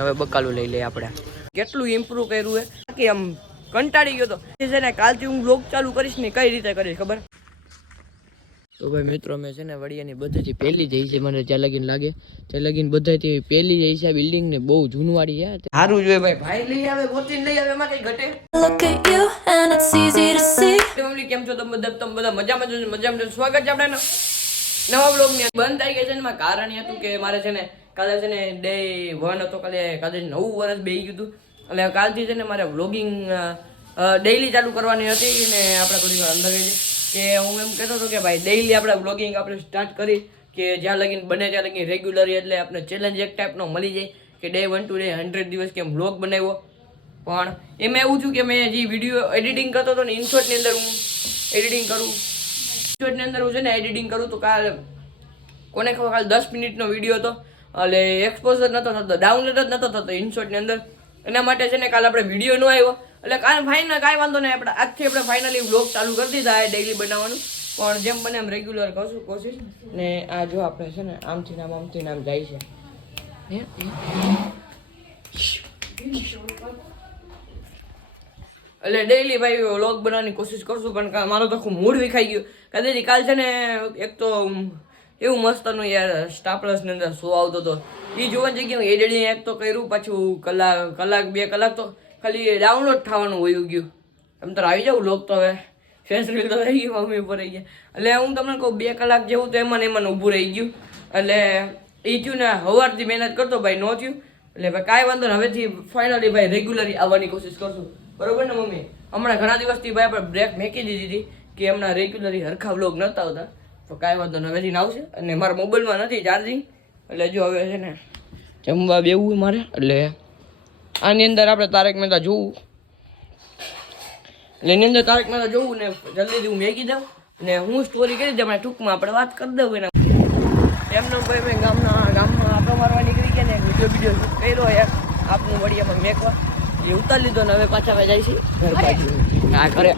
હવે બકાલું લઈ લઈએ આપણે. કેટલું ઇમ્પ્રુવ કર્યું હે? કે આમ કંટાળી ગયો તો. એ છે ને કાલથી હું બ્લોગ ચાલુ કરીશ ને કઈ રીતે કરીશ ખબર? તો ભાઈ મિત્રો મેં છે ને વડિયાની બધાથી પહેલી જઈ છે મને ત્યાં લગીને લાગે. ત્યાં લગીને બધાથી પહેલી જઈ છે બિલ્ડિંગ ને બહુ જૂનવાડી છે. સારું જોઈએ ભાઈ. ભાઈ લઈ આવે ગોતીને લઈ આવે એમાં કઈ ઘટે? કેમ છો? તમે બધા તમે બધા મજામાં છો મજામાં છો સ્વાગત છે આપણે નવા બ્લોગની બંધ થઈ ગયા છે ને કારણ એ હતું કે મારે છે ને કાલે છે ને ડે વન હતો, કાલે કાલે નવું વર્ષ બે ગયું હતું. એટલે કાલથી છે ને મારે વ્લોગિંગ ડેઈલી ચાલુ કરવાની હતી ને આપણે થોડી વાર અંદર કે હું એમ કહેતો હતો કે ભાઈ ડેઈલી આપણે વ્લોગિંગ આપણે સ્ટાર્ટ કરી કે જ્યાં લગીન બને ત્યાં લગીન રેગ્યુલરી એટલે આપણે ચેલેન્જ એક ટાઈપનો મળી જાય કે day one to day hundred દિવસ કેમ વ્લોગ બનાવ્યો. પણ એમાં એવું થયું કે મેં જે વીડિયો એડિટિંગ કરતો હતો ને ઇનશોર્ટની અંદર હું એડિટિંગ કરું. ઇનશોર્ટની અંદર હું છે ને એડિટિંગ કરું તો કાલ, કોને ખબર, કાલ દસ મિનિટનો વીડિયો હતો. એટલે એક્સપોઝર નહોતો થતો ડાઉનલોડ જ નહોતો થતો ઇનશોર્ટની અંદર. એના માટે છે ને કાલ આપણે વીડિયો ન આવ્યો એટલે કાલ ફાઇનલ કાંઈ વાંધો નહીં, આપણે આજથી આપણે ફાઇનલી વ્લોગ ચાલુ કરી દીધા એ ડેઈલી બનાવવાનું. પણ જેમ બને એમ રેગ્યુલર કરશું કોશિશ. ને આ જો આપણે છે ને આમથી નામ આમથી નામ જાય છે. એટલે ડેઈલી ભાઈ વ્લોગ બનાવવાની કોશિશ કરશું, પણ મારો તો આખું મૂડ વિખાઈ ગયું. કદાચ કાલ છે ને એક તો એવું મસ્તનું યાર સ્ટાપલસની અંદર શો આવતો હતો. એ જોવાની જગ્યાએ એડિટિંગ એક તો કર્યું, પાછું કલાક કલાક, બે કલાક તો ખાલી ડાઉનલોડ થવાનું હોયું ગયું. એમ તો આવી જાવ લોક તો હવે. ફેસ રીલ તો રહી ગયું મમ્મી ઉપર રહી ગયા. એટલે હું તમને કહું, બે કલાક જેવું તો એમાં એમાં ઊભું રહી ગયું. એટલે એ થયું ને સવારથી મહેનત કરતો, ભાઈ ન થયું. એટલે ભાઈ કાંઈ વાંધો હવેથી ફાઇનલી ભાઈ રેગ્યુલરી આવવાની કોશિશ કરશું. બરોબર ને મમ્મી? હમણાં ઘણા દિવસથી ભાઈ આપણે બ્રેક મેકી દીધી હતી, કે હમણાં રેગ્યુલરી હરખા વ્લોગ નહોતા આવતા. તો કાંઈ વાંધો નહીં હવેથી આવશે. અને મારા મોબાઈલમાં નથી ચાર્જિંગ એટલે જો હવે છે ને જમવા બેવું મારે, એટલે આની અંદર આપણે તારક મહેતા જોવું. એટલે એની અંદર તારક મહેતા જોવું ને જલ્દીથી હું મેકી દઉં. ને હું સ્ટોરી કરી દઉં ટૂંકમાં આપણે વાત કરી દઉં એના. એમનો ભાઈ મેં ગામના ગામમાં આટો મારવા નીકળી ગયા ને વીડિયો વીડિયો શૂટ કર્યો યાર આપનું વડીયામાં મેકવા. એ ઉતારી લીધો ને હવે પાછા જાય છે હા કરે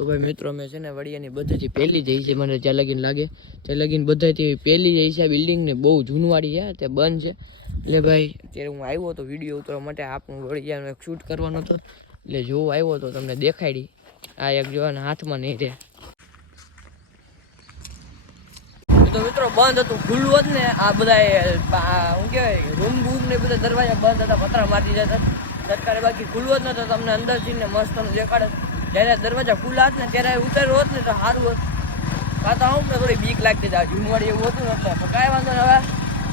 તો ભાઈ મિત્રો મેં છે ને વડિયાની બધાથી પહેલી જઈ છે મને ત્યાં લગીન લાગે, ત્યાં લગીન બધાથી પહેલી જઈ છે બિલ્ડિંગ ને બહુ જૂનવાડી છે તે બંધ છે. એટલે ભાઈ, અત્યારે હું આવ્યો હતો, વીડિયો ઉતરવા માટે આપણું વડિયાનો શૂટ કરવાનો હતો. એટલે જોવો આવ્યો હતો તમને દેખાડી. આ એક જોવાના હાથમાં નહીં રહે. તો મિત્રો, બંધ હતું, ખુલ્લું હોત ને, આ બધા શું કહેવાય, રૂમ બૂમ ને બધા દરવાજા બંધ હતા પતરા મારી જતા. સરકારે બાકી ખુલ્લું જ ને તો તમને અંદરથી ને મસ્તનું દેખાડે. જ્યારે દરવાજા ખુલ્લા હતા ને ત્યારે ઉતર્યું હોત ને તો સારું હોત. પાતા આવું ને થોડી બીક લાગતી હતી. આ જુમવાડી એવું હતું ને એટલે. કાંઈ વાંધો ને હવે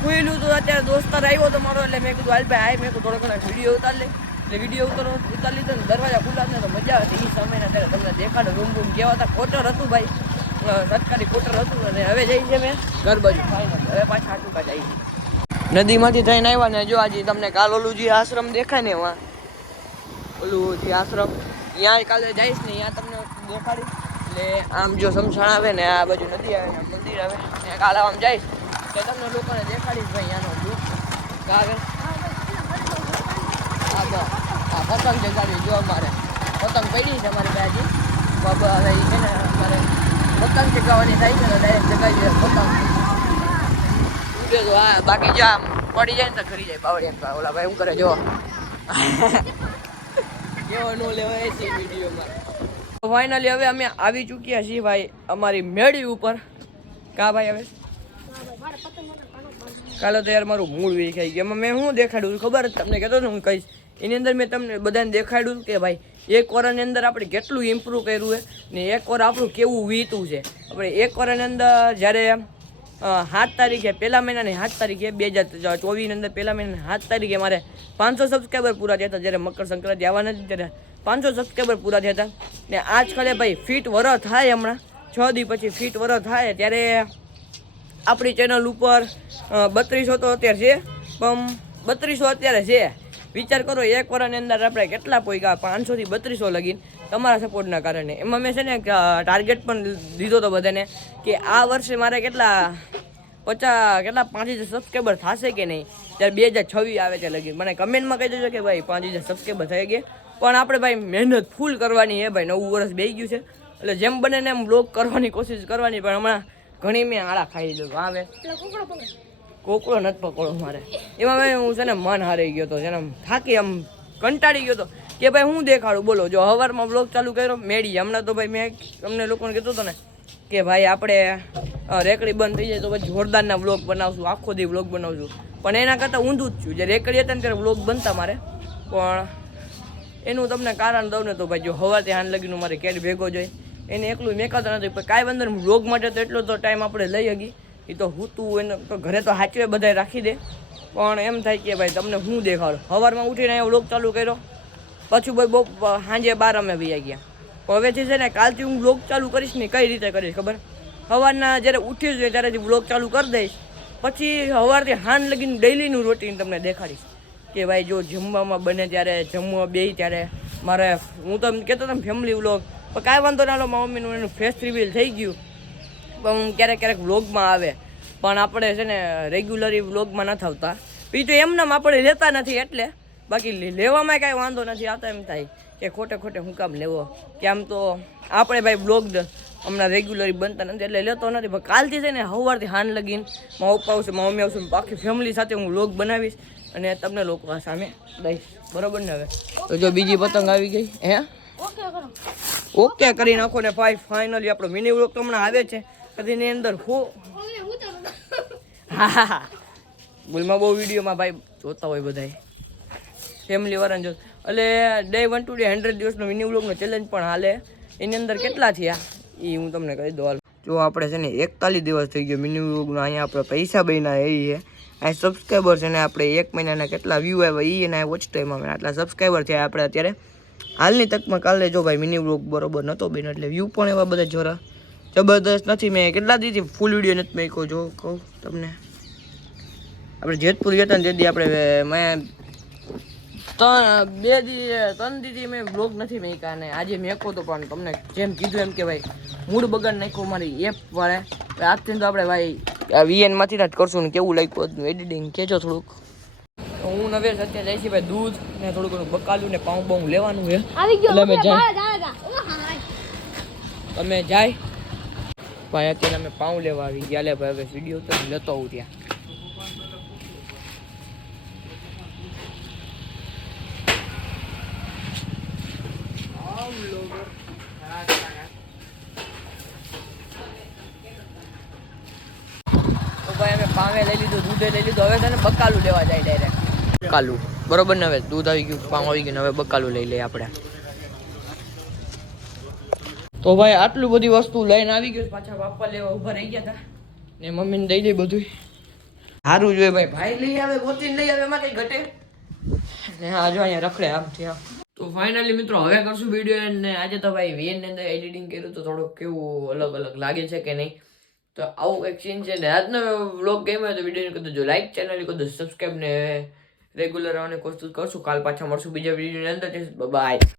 ખુલ્લું તો અત્યારે દોસ્તાર આવ્યો તો મારો એટલે મેં કીધું, હાલ ભાઈ, આય. મેં કીધું, થોડો ઘણા વીડિયો ઉતારી લે એટલે વીડિયો ઉતારો, ઉતારી લીધો ને દરવાજા ખુલ્લા ને તો મજા આવતી એ સમયના ત્યારે તમને દેખાડો, રૂમ રૂમ કેવા હતા. કોટર હતું ભાઈ. સરકારી કોટર હતું અને હવે જઈ છે મેં ઘર બાજુ. ફાઇનલ હવે પાછા આટુકા જાય નદીમાંથી થઈને આવ્યા ને જો આજે તમને કાલ ઓલું જે આશ્રમ દેખાય ને એમાં, ઓલું જે આશ્રમ ત્યાં કાલે જઈશ ને ત્યાં તમને દેખાડી એટલે આમ જો સમસાણ આવે ને આ બાજુ નદી આવે ને મંદિર આવે, ને કાલે આમ જઈશ. તો તમને લોકોને દેખાડીશ ભાઈ આનો આવે આ બસ પતંગ જગાડી જો અમારે. પતંગ પડી છે અમારી હજી બાબા હવે છે ને અમારે પતંગ જગાવવાની થાય છે ને ડાયરેક્ટ જગાવી દે પતંગ. હા બાકી જો આમ પડી જાય ને તો ખરી જાય બાવળી ઓલા ભાઈ, શું કરે જો કેવો નો લેવાય હવે અમે આવી ચૂક્યા છીએ ભાઈ અમારી મેળી ઉપર. કા ભાઈ હવે? કાલે તો યાર મારું મૂળ વિખાઈ ગયું. એમાં મેં શું દેખાડ્યું ખબર જ તમને કહેતો હું કહીશ. એની અંદર મેં તમને બધાને દેખાડ્યું કે ભાઈ, એક વરની અંદર આપણે કેટલું ઇમ્પ્રૂવ કર્યું છે ને એક વર આપણું કેવું વીતું છે. આપણે એક વરની અંદર જ્યારે સાત તારીખે પહેલા મહિનાની સાત તારીખે બે હજાર ચોવીસની અંદર પહેલા મહિનાની સાત તારીખે મારે પાંચસો સબસ્ક્રાઈબર પૂરા થયા હતા જ્યારે મકર સંક્રાંતિ આવવાના હતી ત્યારે પાંચસો સબસ્ક્રાઈબર પૂરા થયા હતા. ને આજકાલે ભાઈ ફીટ વર થાય હમણાં. છ દી પછી ફીટ વર થાય ત્યારે આપણી ચેનલ ઉપર બત્રીસો તો અત્યારે છે, પણ બત્રીસો અત્યારે છે. વિચાર કરો, એક વર્ષની અંદર આપણે કેટલા પોઈકા પાંચસોથી બત્રીસો લગીન તમારા સપોર્ટના કારણે. એમાં મેં છે ને ટાર્ગેટ પણ દીધો હતો બધાને કે આ વર્ષે મારે કેટલા પચાસ કેટલા? પાંચ હજાર સબસ્ક્રાઈબર થશે કે નહીં? ત્યારે બે હજાર છવ્વીસ આવે છે લગી. મને કમેન્ટમાં કહી દેજો કે ભાઈ પાંચ હજાર સબસ્ક્રાઈબર થઈ ગયા પણ આપણે ભાઈ મહેનત ફૂલ કરવાની છે ભાઈ. નવું વર્ષ બે ગયું છે. એટલે જેમ બને ને એમ બ્લોગ કરવાની કોશિશ કરવાની. પણ હમણાં ઘણી મેં આળા ખાઈ દીધું આવે કોકડો નથી પકડો મારે. એમાં ભાઈ હું છે ને મન હારી ગયો હતો જેને થાકી આમ કંટાળી ગયો હતો કે ભાઈ હું દેખાડું? બોલો જો હવારમાં બ્લોગ ચાલુ કર્યો મેળી. હમણાં તો ભાઈ મેં તમને લોકોને કીધું હતું ને કે ભાઈ આપણે રેકડી બંધ થઈ જાય તો પછી જોરદારના વ્લોગ બનાવશું, આખો દી વ્લોગ બનાવશું. પણ એના કરતાં ઊંધું જ છું જે રેકડી હતા ને ત્યારે વ્લોગ બનતા મારે. પણ એનું તમને કારણ દઉં ને તો ભાઈ જો હવાથી હાન લગીનું મારે કેટ ભેગો જોઈએ એને એકલું મેકાતો નથી, પણ કાંઈ અંદર વ્લોગ માટે તો એટલો તો ટાઈમ આપણે લઈ શકીએ એ તો હું તું એને તો ઘરે તો હાચવે બધાય રાખી દે. પણ એમ થાય કે ભાઈ તમને હું દેખાડો? સવારમાં ઉઠીને અહીંયા વ્લોગ ચાલુ કર્યો. પછી ભાઈ બહુ સાંજે બાર અમે વહી ગયા. હવેથી છે ને કાલથી હું વ્લોગ ચાલુ કરીશ ને કઈ રીતે કરીશ ખબર? સવારના જ્યારે ઉઠ્યું ત્યારે ત્યારેથી બ્લોગ ચાલુ કરી દઈશ. પછી સવારથી હાન લગીને ડેઈલીનું રૂટીન તમને દેખાડીશ. કે ભાઈ જો જમવામાં બને ત્યારે જમવા બે ત્યારે મારે, હું તો કહેતો તમે ફેમિલી વ્લોગ પણ કાંઈ વાંધો ના લો મારા મમ્મીનું એનું ફેસ રિવીલ થઈ ગયું. પણ હું ક્યારેક ક્યારેક વ્લોગમાં આવે. પણ આપણે છે ને રેગ્યુલરી વ્લોગમાં નથી આવતા. બીજું તો એમનામ આપણે લેતા નથી એટલે. બાકી લેવામાં કાંઈ વાંધો નથી, આવતા એમ થાય. કે ખોટે ખોટે હું કામ લેવો? કે આમ તો આપણે ભાઈ બ્લોગ હમણાં રેગ્યુલરી બનતા નથી, એટલે લેતો નથી. પણ કાલથી છે ને સવારથી હાન લગીને મારા પપ્પા આવશે, મારા મમ્મી આવશે બાકી ફેમિલી સાથે હું લોગ બનાવીશ અને તમને લોકો આ સામે દઈશ. બરોબર ને હવે? તો જો બીજી પતંગ આવી ગઈ, હે? ઓકે કરી નાખો ને ભાઈ ફાઇનલી આપણો મિની વ્લોગ તો હમણાં આવે છે. કદી એની અંદર હો. હા હા ભૂલમાં બહુ વિડીયોમાં ભાઈ જોતા હોય બધાય. ફેમિલી વાળાને જો એટલે day one to day hundred દિવસનો મિની વ્લોગનો ચેલેન્જ પણ હાલે. એની અંદર કેટલા થયા? એ હું તમને કહી દઉં, હાલ. જો આપણે છે ને એકતાલીસ દિવસ થઈ ગયો મિની વ્લોગનો, અહીંયા આપણે પૈસા બન્યા એ છે. આ સબસ્ક્રાઈબર છે ને આપણે એક મહિનાના કેટલા વ્યૂ આવ્યા એ અને વોચ ટાઈમ આવે આટલા સબસ્ક્રાઈબર થયા આપણે અત્યારે હાલની તકમાં કાલે જો ભાઈ મિની વ્લોગ બરોબર નહોતો બન્યો એટલે વ્યૂ પણ એવા બધા જોરા જબરદસ્ત નથી. મેં કેટલા દીધી ફૂલ વીડિયો નથી મેં જો કહું તમને. આપણે જેતપુર ગયા હતા ને તેથી આપણે, મેં ત્રણ બે દી ત્રણ દીદી મેં બ્લોગ નથી મેક્યા અને આજે મેકો તો પણ તમને જેમ કીધું એમ કે ભાઈ મૂડ બગાડ નાખ્યું મારી એપ વાળે. આજથી તો આપણે ભાઈ વીએનમાંથી વીએનમાંથી જ કરશું ને કેવું લાગ્યું એડિટિંગ કેજો થોડુંક. હું નવે અત્યારે જાય છે ભાઈ દૂધ ને થોડું ઘણું બકાલું ને પાઉં બાઉં લેવાનું છે. એટલે અમે જાય. તમે જાય. ભાઈ અત્યારે અમે પાઉં લેવા આવી ગયા. ભાઈ હવે વીડિયો તો લેતો આવું ત્યાં તો ભાઈ અમે લઈ લીધું દૂધે લઈ લીધું. હવે તને બકાલું લેવા જાય ડાયરેક્ટ બકાલું. બરોબર ને હવે? દૂધ આવી ગયું પાઉં આવી ગયું હવે બકાલું લઈ લઈએ આપણે. તો ભાઈ આટલું બધી વસ્તુ લઈને આવી ગયો. પાછા બાપા લેવા ઊભા રહી ગયા હતા ને મમ્મીને દઈ દે બધું સારું જોઈએ ભાઈ. ભાઈ લઈ આવે ગોતીને લઈ આવે એમાં કઈ ઘટે? ને આ જો અહીંયા રખડે આમ ત્યાં તો ફાઇનલી મિત્રો હવે કરશું વીડિયો ને આજે તો ભાઈ વીએનની અંદર એડિટિંગ કર્યું તો થોડુંક કેવું અલગ અલગ લાગે છે કે નહીં? તો આવું કંઈક સીન છે ને આજનો વ્લોગ હોય તો વિડીયોને કીધું જો લાઈક ચેનલ કીધું સબસ્ક્રાઈબ ને રેગ્યુલર આવવાની કોશિશ કરશું. કાલ પાછા મળશું બીજા વિડીયોની અંદર. બાય